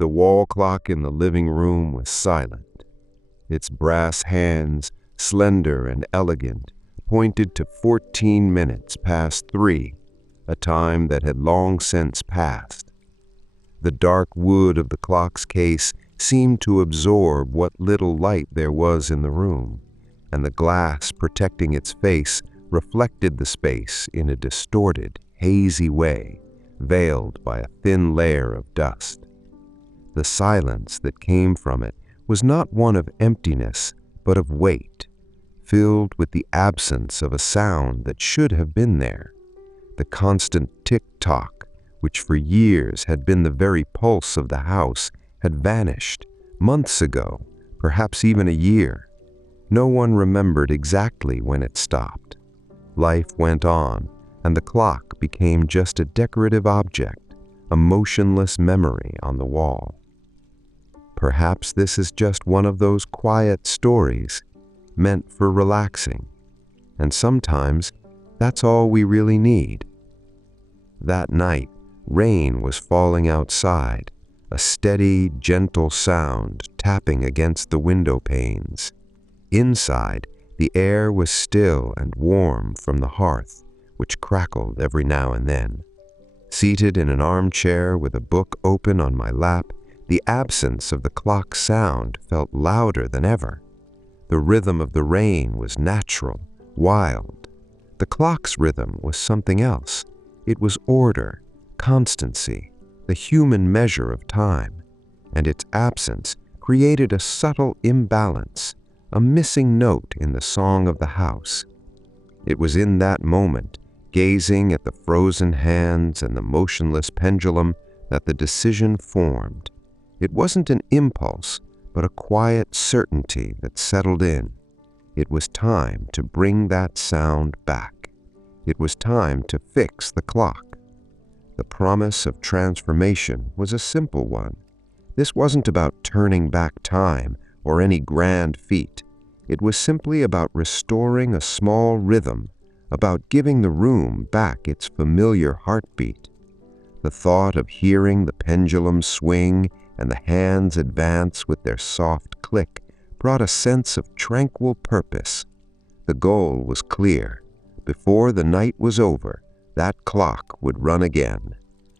The wall clock in the living room was silent. Its brass hands, slender and elegant, pointed to 14 minutes past 3, a time that had long since passed. The dark wood of the clock's case seemed to absorb what little light there was in the room, and the glass protecting its face reflected the space in a distorted, hazy way, veiled by a thin layer of dust. The silence that came from it was not one of emptiness, but of weight, filled with the absence of a sound that should have been there. The constant tick-tock, which for years had been the very pulse of the house, had vanished months ago, perhaps even a year. No one remembered exactly when it stopped. Life went on, and the clock became just a decorative object, a motionless memory on the wall. Perhaps this is just one of those quiet stories meant for relaxing, and sometimes that's all we really need. That night, rain was falling outside, a steady, gentle sound tapping against the window panes. Inside, the air was still and warm from the hearth, which crackled every now and then. Seated in an armchair with a book open on my lap, the absence of the clock's sound felt louder than ever. The rhythm of the rain was natural, wild. The clock's rhythm was something else. It was order, constancy, the human measure of time, and its absence created a subtle imbalance, a missing note in the song of the house. It was in that moment, gazing at the frozen hands and the motionless pendulum, that the decision formed. It wasn't an impulse, but a quiet certainty that settled in. It was time to bring that sound back. It was time to fix the clock. The promise of transformation was a simple one. This wasn't about turning back time or any grand feat. It was simply about restoring a small rhythm, about giving the room back its familiar heartbeat. The thought of hearing the pendulum swing and the hands advance with their soft click brought a sense of tranquil purpose. The goal was clear. Before the night was over, that clock would run again.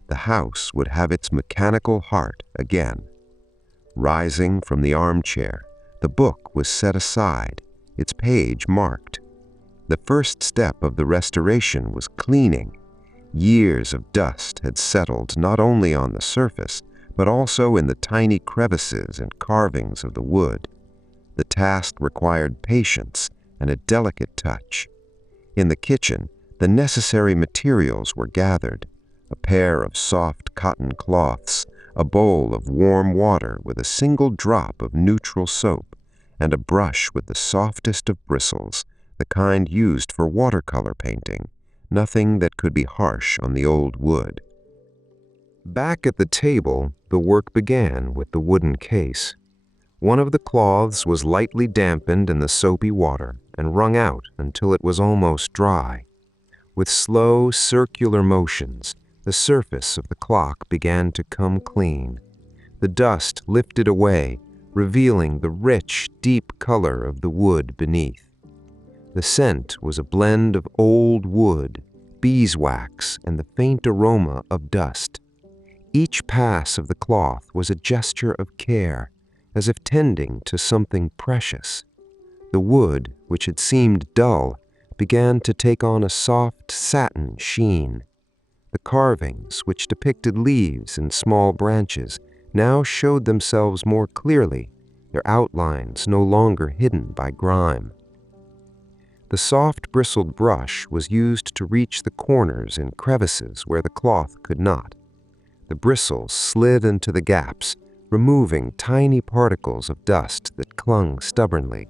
The house would have its mechanical heart again. Rising from the armchair, the book was set aside, its page marked. The first step of the restoration was cleaning. Years of dust had settled not only on the surface, but also in the tiny crevices and carvings of the wood. The task required patience and a delicate touch. In the kitchen, the necessary materials were gathered: a pair of soft cotton cloths, a bowl of warm water with a single drop of neutral soap, and a brush with the softest of bristles, the kind used for watercolor painting, nothing that could be harsh on the old wood. Back at the table, the work began with the wooden case. One of the cloths was lightly dampened in the soapy water and wrung out until it was almost dry. With slow, circular motions, the surface of the clock began to come clean. The dust lifted away, revealing the rich, deep color of the wood beneath. The scent was a blend of old wood, beeswax, and the faint aroma of dust. Each pass of the cloth was a gesture of care, as if tending to something precious. The wood, which had seemed dull, began to take on a soft satin sheen. The carvings, which depicted leaves and small branches, now showed themselves more clearly, their outlines no longer hidden by grime. The soft bristled brush was used to reach the corners and crevices where the cloth could not. The bristles slid into the gaps, removing tiny particles of dust that clung stubbornly.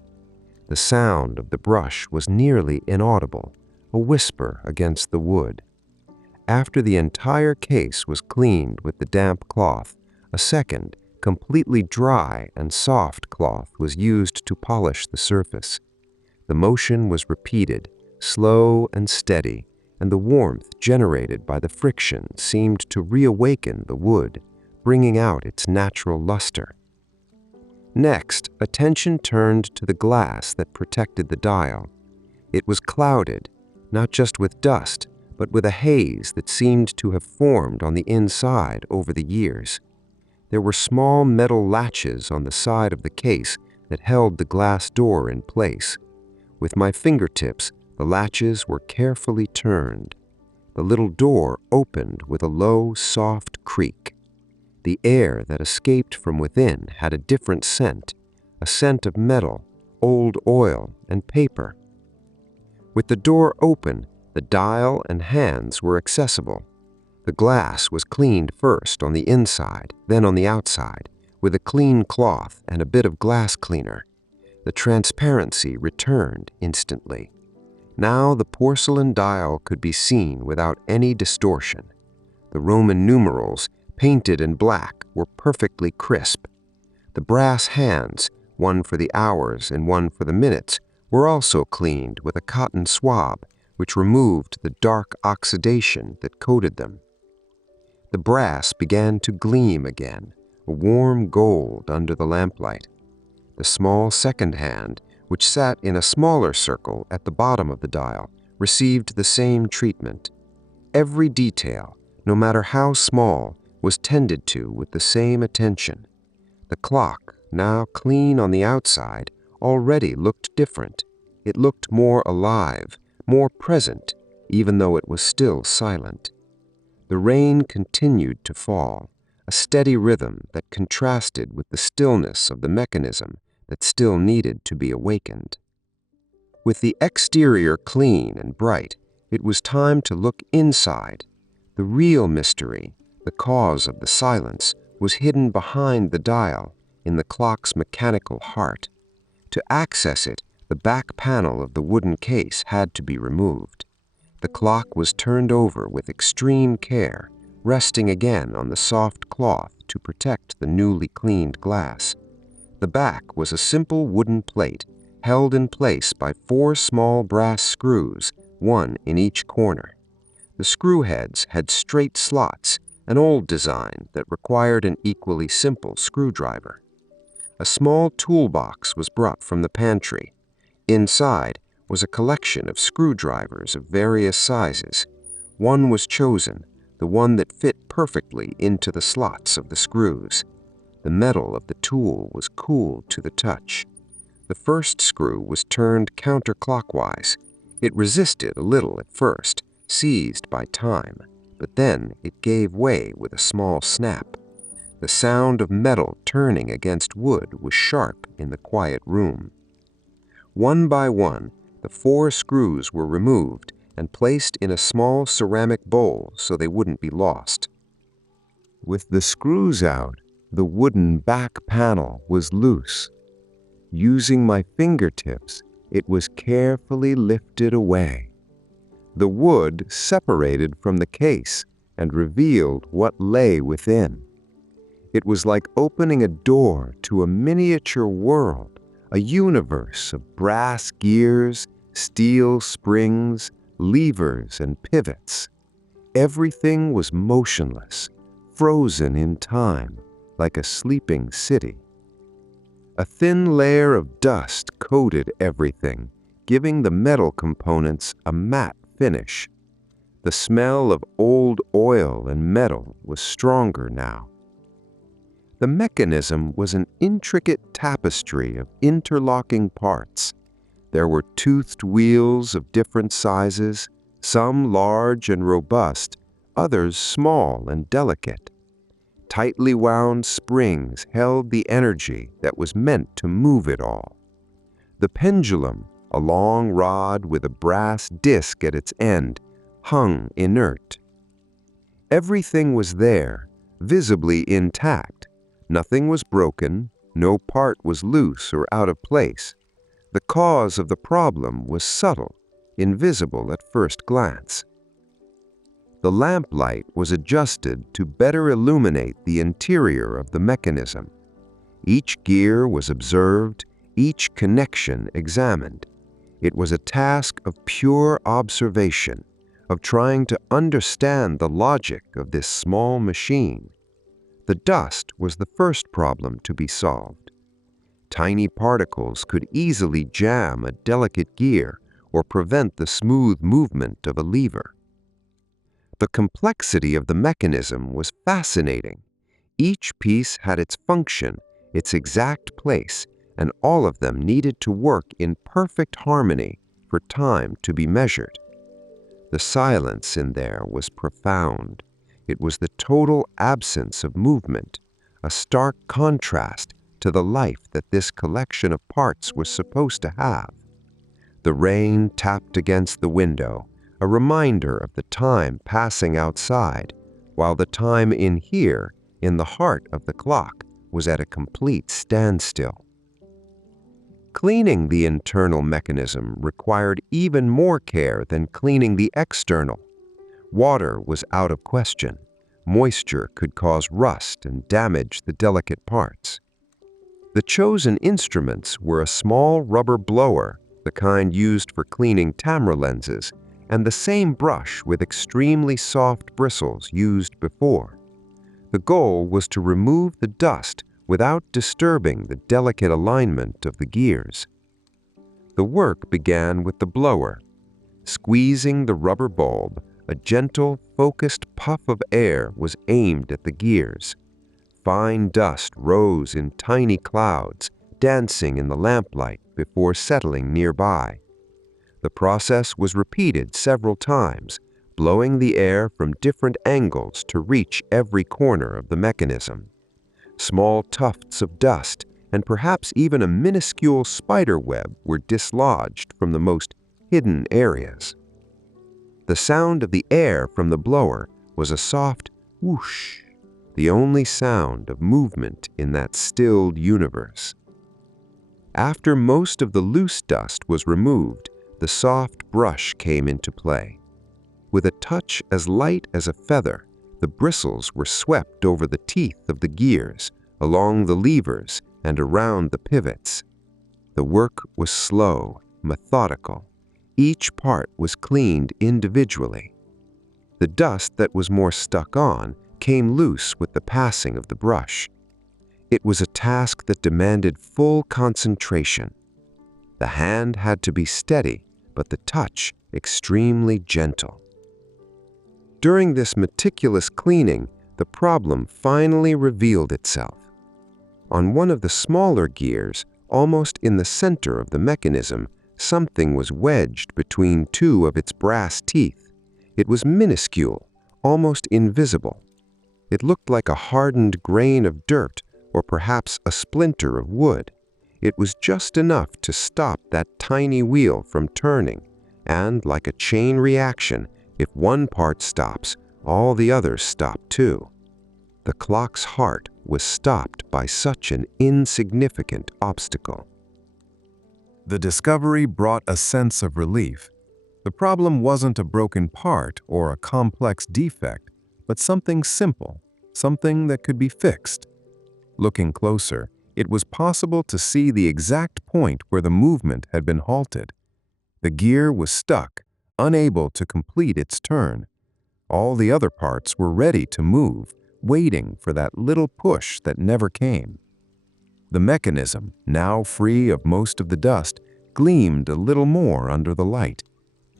The sound of the brush was nearly inaudible, a whisper against the wood. After the entire case was cleaned with the damp cloth, a second, completely dry and soft cloth was used to polish the surface. The motion was repeated, slow and steady, and the warmth generated by the friction seemed to reawaken the wood, bringing out its natural luster. Next, attention turned to the glass that protected the dial. It was clouded, not just with dust, but with a haze that seemed to have formed on the inside over the years. There were small metal latches on the side of the case that held the glass door in place. With my fingertips, the latches were carefully turned. The little door opened with a low, soft creak. The air that escaped from within had a different scent, a scent of metal, old oil, and paper. With the door open, the dial and hands were accessible. The glass was cleaned first on the inside, then on the outside, with a clean cloth and a bit of glass cleaner. The transparency returned instantly. Now the porcelain dial could be seen without any distortion. The Roman numerals, painted in black, were perfectly crisp. The brass hands, one for the hours and one for the minutes, were also cleaned with a cotton swab, which removed the dark oxidation that coated them. The brass began to gleam again, a warm gold under the lamplight. The small second hand, which sat in a smaller circle at the bottom of the dial, received the same treatment. Every detail, no matter how small, was tended to with the same attention. The clock, now clean on the outside, already looked different. It looked more alive, more present, even though it was still silent. The rain continued to fall, a steady rhythm that contrasted with the stillness of the mechanism that still needed to be awakened. With the exterior clean and bright, it was time to look inside. The real mystery, the cause of the silence, was hidden behind the dial, in the clock's mechanical heart. To access it, the back panel of the wooden case had to be removed. The clock was turned over with extreme care, resting again on the soft cloth to protect the newly cleaned glass. The back was a simple wooden plate, held in place by 4 small brass screws, one in each corner. The screw heads had straight slots, an old design that required an equally simple screwdriver. A small toolbox was brought from the pantry. Inside was a collection of screwdrivers of various sizes. One was chosen, the one that fit perfectly into the slots of the screws. The metal of the tool was cool to the touch. The first screw was turned counterclockwise. It resisted a little at first, seized by time, but then it gave way with a small snap. The sound of metal turning against wood was sharp in the quiet room. One by one, the 4 screws were removed and placed in a small ceramic bowl so they wouldn't be lost. With the screws out, the wooden back panel was loose. Using my fingertips, it was carefully lifted away. The wood separated from the case and revealed what lay within. It was like opening a door to a miniature world, a universe of brass gears, steel springs, levers, and pivots. Everything was motionless, frozen in time, like a sleeping city. A thin layer of dust coated everything, giving the metal components a matte finish. The smell of old oil and metal was stronger now. The mechanism was an intricate tapestry of interlocking parts. There were toothed wheels of different sizes, some large and robust, others small and delicate. Tightly wound springs held the energy that was meant to move it all. The pendulum, a long rod with a brass disc at its end, hung inert. Everything was there, visibly intact. Nothing was broken, no part was loose or out of place. The cause of the problem was subtle, invisible at first glance. The lamplight was adjusted to better illuminate the interior of the mechanism. Each gear was observed, each connection examined. It was a task of pure observation, of trying to understand the logic of this small machine. The dust was the first problem to be solved. Tiny particles could easily jam a delicate gear or prevent the smooth movement of a lever. The complexity of the mechanism was fascinating. Each piece had its function, its exact place, and all of them needed to work in perfect harmony for time to be measured. The silence in there was profound. It was the total absence of movement, a stark contrast to the life that this collection of parts was supposed to have. The rain tapped against the window, a reminder of the time passing outside, while the time in here, in the heart of the clock, was at a complete standstill. Cleaning the internal mechanism required even more care than cleaning the external. Water was out of question. Moisture could cause rust and damage the delicate parts. The chosen instruments were a small rubber blower, the kind used for cleaning camera lenses, and the same brush with extremely soft bristles used before. The goal was to remove the dust without disturbing the delicate alignment of the gears. The work began with the blower. Squeezing the rubber bulb, a gentle, focused puff of air was aimed at the gears. Fine dust rose in tiny clouds, dancing in the lamplight before settling nearby. The process was repeated several times, blowing the air from different angles to reach every corner of the mechanism. Small tufts of dust and perhaps even a minuscule spider web were dislodged from the most hidden areas. The sound of the air from the blower was a soft whoosh, the only sound of movement in that stilled universe. After most of the loose dust was removed, the soft brush came into play. With a touch as light as a feather, the bristles were swept over the teeth of the gears, along the levers, and around the pivots. The work was slow, methodical. Each part was cleaned individually. The dust that was more stuck on came loose with the passing of the brush. It was a task that demanded full concentration. The hand had to be steady, but the touch extremely gentle. During this meticulous cleaning, the problem finally revealed itself. On one of the smaller gears, almost in the center of the mechanism, something was wedged between two of its brass teeth. It was minuscule, almost invisible. It looked like a hardened grain of dirt or perhaps a splinter of wood. It was just enough to stop that tiny wheel from turning, and like a chain reaction, if one part stops, all the others stop too. The clock's heart was stopped by such an insignificant obstacle. The discovery brought a sense of relief. The problem wasn't a broken part or a complex defect, but something simple, something that could be fixed. Looking closer, it was possible to see the exact point where the movement had been halted. The gear was stuck, unable to complete its turn. All the other parts were ready to move, waiting for that little push that never came. The mechanism, now free of most of the dust, gleamed a little more under the light.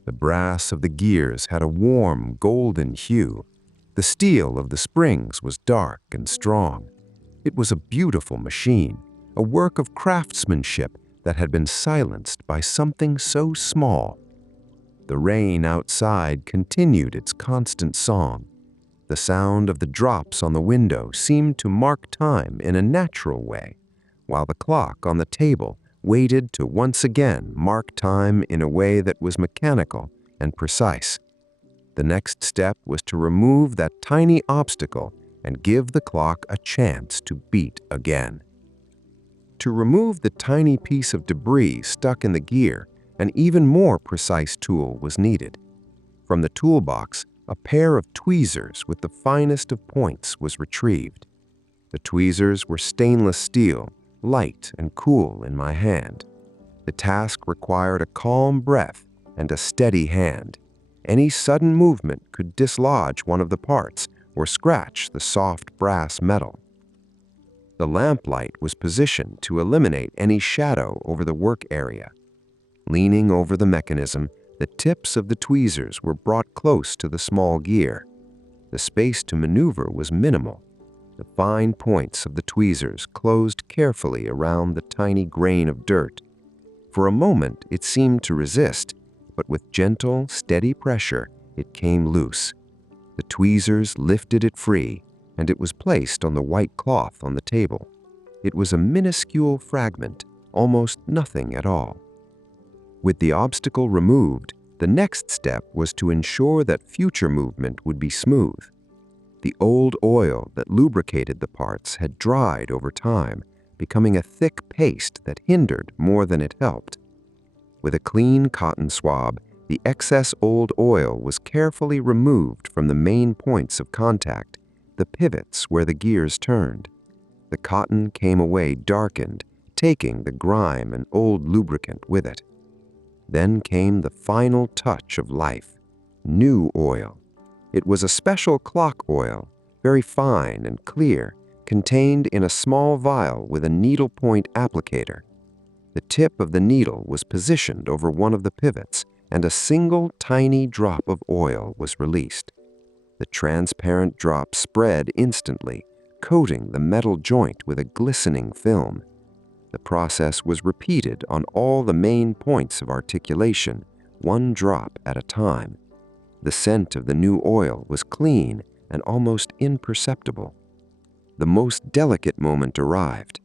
The brass of the gears had a warm, golden hue. The steel of the springs was dark and strong. It was a beautiful machine, a work of craftsmanship that had been silenced by something so small. The rain outside continued its constant song. The sound of the drops on the window seemed to mark time in a natural way, while the clock on the table waited to once again mark time in a way that was mechanical and precise. The next step was to remove that tiny obstacle and give the clock a chance to beat again. To remove the tiny piece of debris stuck in the gear, an even more precise tool was needed. From the toolbox, a pair of tweezers with the finest of points was retrieved. The tweezers were stainless steel, light and cool in my hand. The task required a calm breath and a steady hand. Any sudden movement could dislodge one of the parts or scratch the soft brass metal. The lamplight was positioned to eliminate any shadow over the work area. Leaning over the mechanism, the tips of the tweezers were brought close to the small gear. The space to maneuver was minimal. The fine points of the tweezers closed carefully around the tiny grain of dirt. For a moment, it seemed to resist, but with gentle, steady pressure, it came loose. The tweezers lifted it free, and it was placed on the white cloth on the table. It was a minuscule fragment, almost nothing at all. With the obstacle removed, the next step was to ensure that future movement would be smooth. The old oil that lubricated the parts had dried over time, becoming a thick paste that hindered more than it helped. With a clean cotton swab, the excess old oil was carefully removed from the main points of contact, the pivots where the gears turned. The cotton came away darkened, taking the grime and old lubricant with it. Then came the final touch of life, new oil. It was a special clock oil, very fine and clear, contained in a small vial with a needlepoint applicator. The tip of the needle was positioned over one of the pivots, and a single tiny drop of oil was released. The transparent drop spread instantly, coating the metal joint with a glistening film. The process was repeated on all the main points of articulation, one drop at a time. The scent of the new oil was clean and almost imperceptible. The most delicate moment arrived.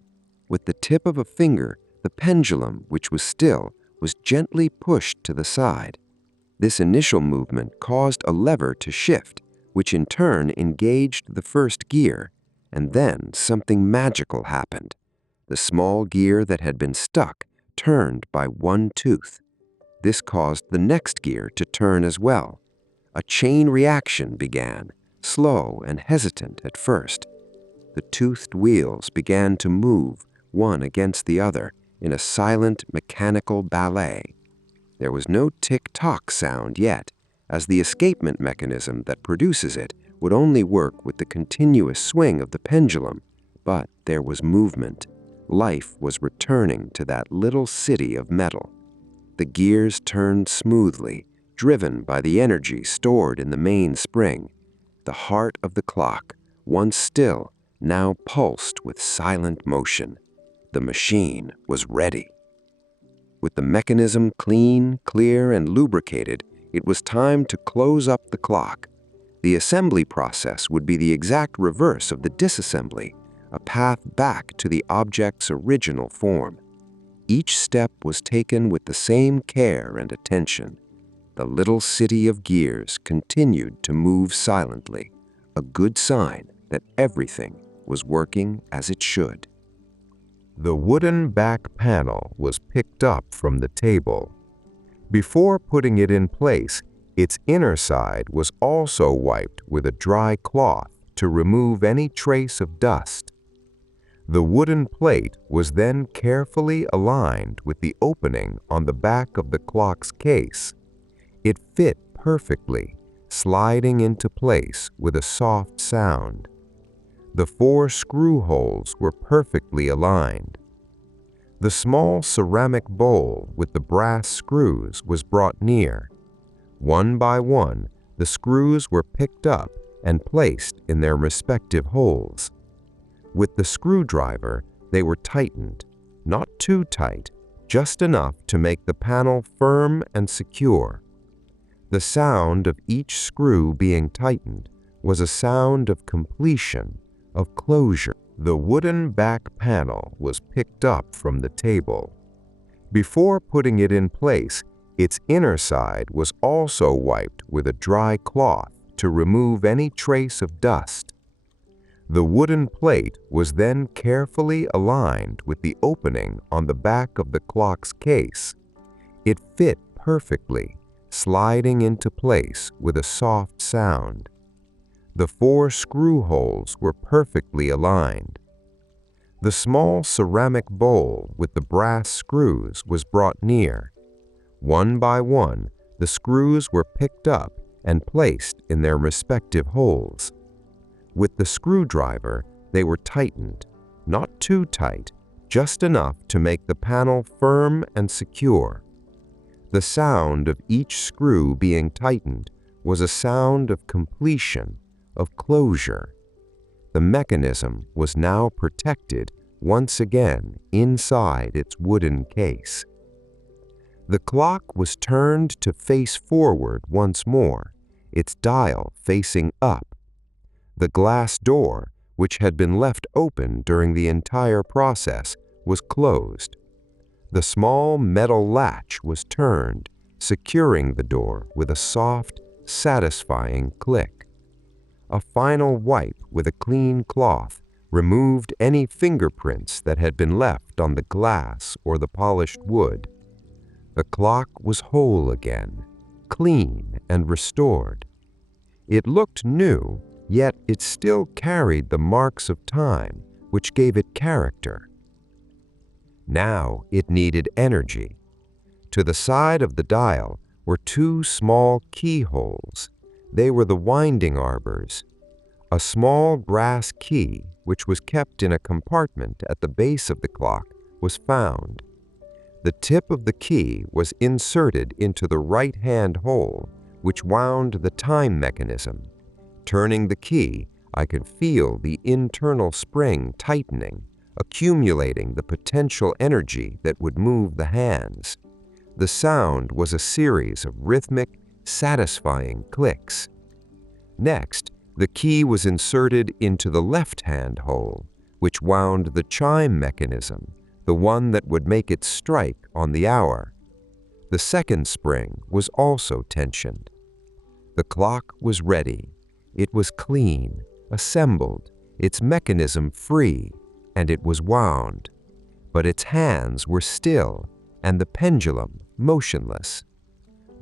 With the tip of a finger, the pendulum, which was still, was gently pushed to the side. This initial movement caused a lever to shift, which in turn engaged the first gear, and then something magical happened. The small gear that had been stuck turned by one tooth. This caused the next gear to turn as well. A chain reaction began, slow and hesitant at first. The toothed wheels began to move, one against the other, in a silent mechanical ballet. There was no tick-tock sound yet, as the escapement mechanism that produces it would only work with the continuous swing of the pendulum, but there was movement. Life was returning to that little city of metal. The gears turned smoothly, driven by the energy stored in the main spring. The heart of the clock, once still, now pulsed with silent motion. The machine was ready. With the mechanism clean, clear, and lubricated, it was time to close up the clock. The assembly process would be the exact reverse of the disassembly, a path back to the object's original form. Each step was taken with the same care and attention. The little city of gears continued to move silently, a good sign that everything was working as it should. The wooden back panel was picked up from the table. Before putting it in place, its inner side was also wiped with a dry cloth to remove any trace of dust. The wooden plate was then carefully aligned with the opening on the back of the clock's case. It fit perfectly, sliding into place with a soft sound. The 4 screw holes were perfectly aligned. The small ceramic bowl with the brass screws was brought near. One by one, the screws were picked up and placed in their respective holes. With the screwdriver, they were tightened, not too tight, just enough to make the panel firm and secure. The sound of each screw being tightened was a sound of completion, of closure. The wooden back panel was picked up from the table. Before putting it in place, its inner side was also wiped with a dry cloth to remove any trace of dust. The wooden plate was then carefully aligned with the opening on the back of the clock's case. It fit perfectly, sliding into place with a soft sound. The 4 screw holes were perfectly aligned. The small ceramic bowl with the brass screws was brought near. One by one, the screws were picked up and placed in their respective holes. With the screwdriver, they were tightened, not too tight, just enough to make the panel firm and secure. The sound of each screw being tightened was a sound of completion, of closure. The mechanism was now protected once again inside its wooden case. The clock was turned to face forward once more, its dial facing up. The glass door, which had been left open during the entire process, was closed. The small metal latch was turned, securing the door with a soft, satisfying click. A final wipe with a clean cloth removed any fingerprints that had been left on the glass or the polished wood. The clock was whole again, clean and restored. It looked new, yet it still carried the marks of time, which gave it character. Now it needed energy. To the side of the dial were two small keyholes. They were the winding arbors. A small brass key, which was kept in a compartment at the base of the clock, was found. The tip of the key was inserted into the right-hand hole, which wound the time mechanism. Turning the key, I could feel the internal spring tightening, accumulating the potential energy that would move the hands. The sound was a series of rhythmic, satisfying clicks. Next, the key was inserted into the left-hand hole, which wound the chime mechanism, the one that would make it strike on the hour. The second spring was also tensioned. The clock was ready. It was clean, assembled, its mechanism free, and it was wound. But its hands were still, and the pendulum motionless.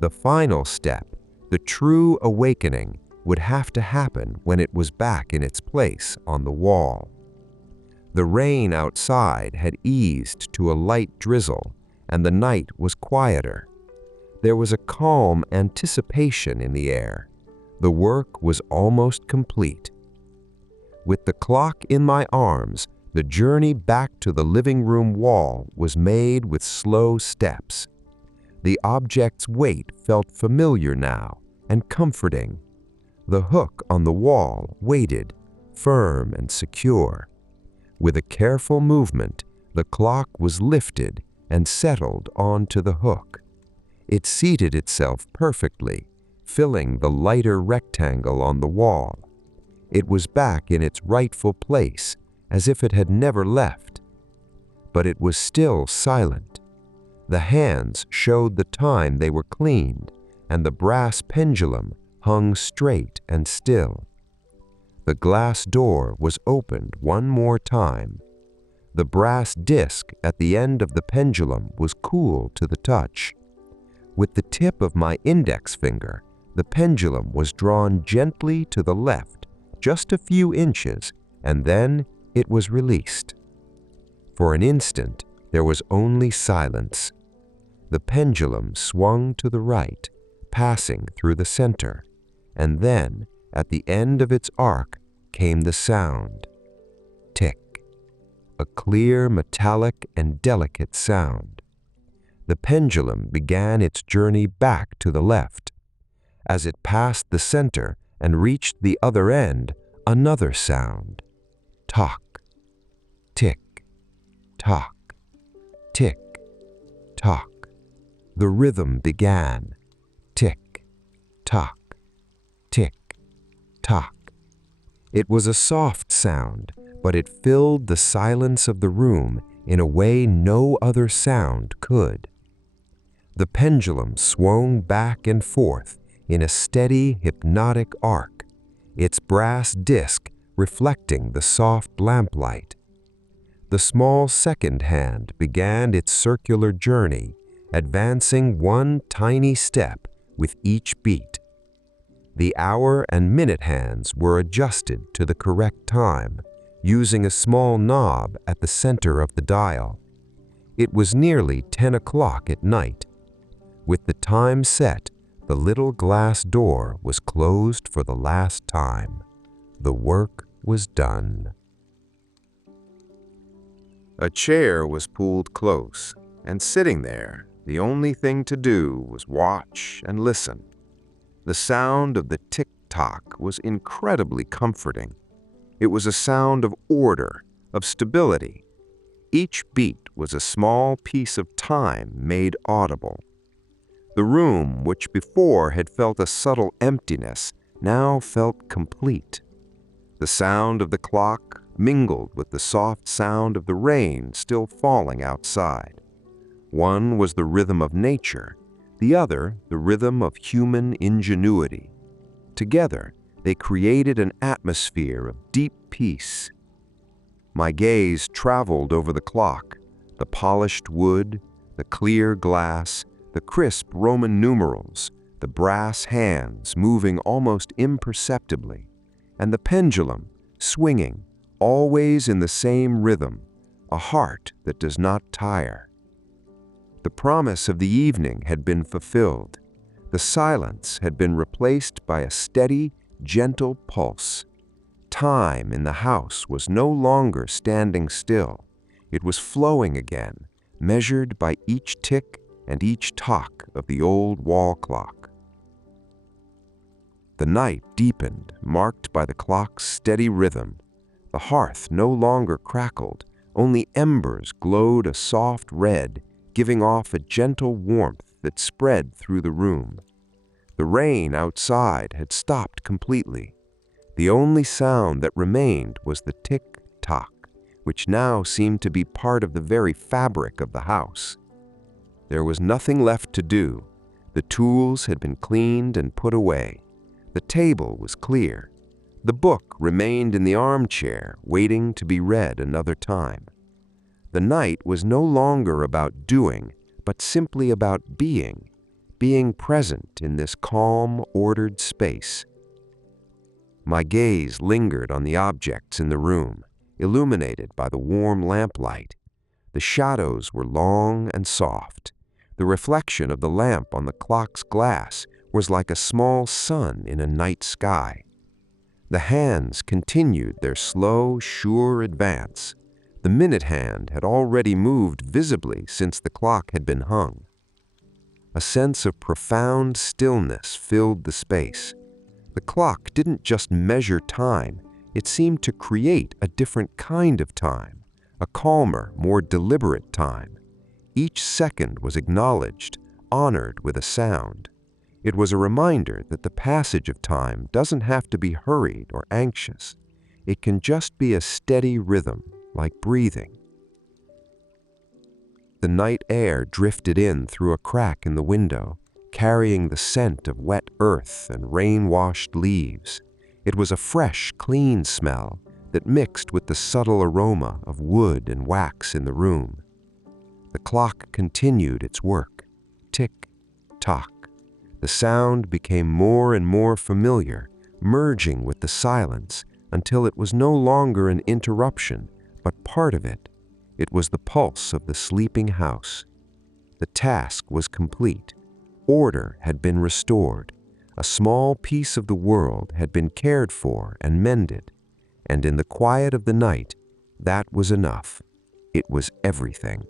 The final step, the true awakening, would have to happen when it was back in its place on the wall. The rain outside had eased to a light drizzle, and the night was quieter. There was a calm anticipation in the air. The work was almost complete. With the clock in my arms, the journey back to the living room wall was made with slow steps. The object's weight felt familiar now and comforting. The hook on the wall waited, firm and secure. With a careful movement, the clock was lifted and settled onto the hook. It seated itself perfectly, filling the lighter rectangle on the wall. It was back in its rightful place, as if it had never left. But it was still silent. The hands showed the time they were cleaned, and the brass pendulum hung straight and still. The glass door was opened one more time. The brass disc at the end of the pendulum was cool to the touch. With the tip of my index finger, the pendulum was drawn gently to the left, just a few inches, and then it was released. For an instant, there was only silence. The pendulum swung to the right, passing through the center, and then, at the end of its arc, came the sound. Tick. A clear, metallic, and delicate sound. The pendulum began its journey back to the left. As it passed the center and reached the other end, another sound. Tock. Tick. Tock. Tick. Tock. The rhythm began. Tick. Tock. Tick. Tock. It was a soft sound, but it filled the silence of the room in a way no other sound could. The pendulum swung back and forth in a steady, hypnotic arc, its brass disc reflecting the soft lamplight. The small second hand began its circular journey, advancing one tiny step with each beat. The hour and minute hands were adjusted to the correct time, using a small knob at the center of the dial. It was nearly 10 o'clock at night. With the time set, the little glass door was closed for the last time. The work was done. A chair was pulled close, and sitting there, the only thing to do was watch and listen. The sound of the tick-tock was incredibly comforting. It was a sound of order, of stability. Each beat was a small piece of time made audible. The room, which before had felt a subtle emptiness, now felt complete. The sound of the clock mingled with the soft sound of the rain still falling outside. One was the rhythm of nature, the other the rhythm of human ingenuity. Together, they created an atmosphere of deep peace. My gaze traveled over the clock, the polished wood, the clear glass, the crisp Roman numerals, the brass hands moving almost imperceptibly, and the pendulum swinging, always in the same rhythm, a heart that does not tire. The promise of the evening had been fulfilled. The silence had been replaced by a steady, gentle pulse. Time in the house was no longer standing still. It was flowing again, measured by each tick and each tock of the old wall clock. The night deepened, marked by the clock's steady rhythm. The hearth no longer crackled, only embers glowed a soft red, giving off a gentle warmth that spread through the room. The rain outside had stopped completely. The only sound that remained was the tick-tock, which now seemed to be part of the very fabric of the house. There was nothing left to do. The tools had been cleaned and put away. The table was clear. The book remained in the armchair, waiting to be read another time. The night was no longer about doing, but simply about being present in this calm, ordered space. My gaze lingered on the objects in the room, illuminated by the warm lamplight. The shadows were long and soft. The reflection of the lamp on the clock's glass was like a small sun in a night sky. The hands continued their slow, sure advance. The minute hand had already moved visibly since the clock had been hung. A sense of profound stillness filled the space. The clock didn't just measure time, it seemed to create a different kind of time, a calmer, more deliberate time. Each second was acknowledged, honored with a sound. It was a reminder that the passage of time doesn't have to be hurried or anxious. It can just be a steady rhythm, like breathing. The night air drifted in through a crack in the window, carrying the scent of wet earth and rain-washed leaves. It was a fresh, clean smell that mixed with the subtle aroma of wood and wax in the room. The clock continued its work. Tick-tock. The sound became more and more familiar, merging with the silence until it was no longer an interruption, but part of it. It was the pulse of the sleeping house. The task was complete. Order had been restored. A small piece of the world had been cared for and mended. And in the quiet of the night, that was enough. It was everything.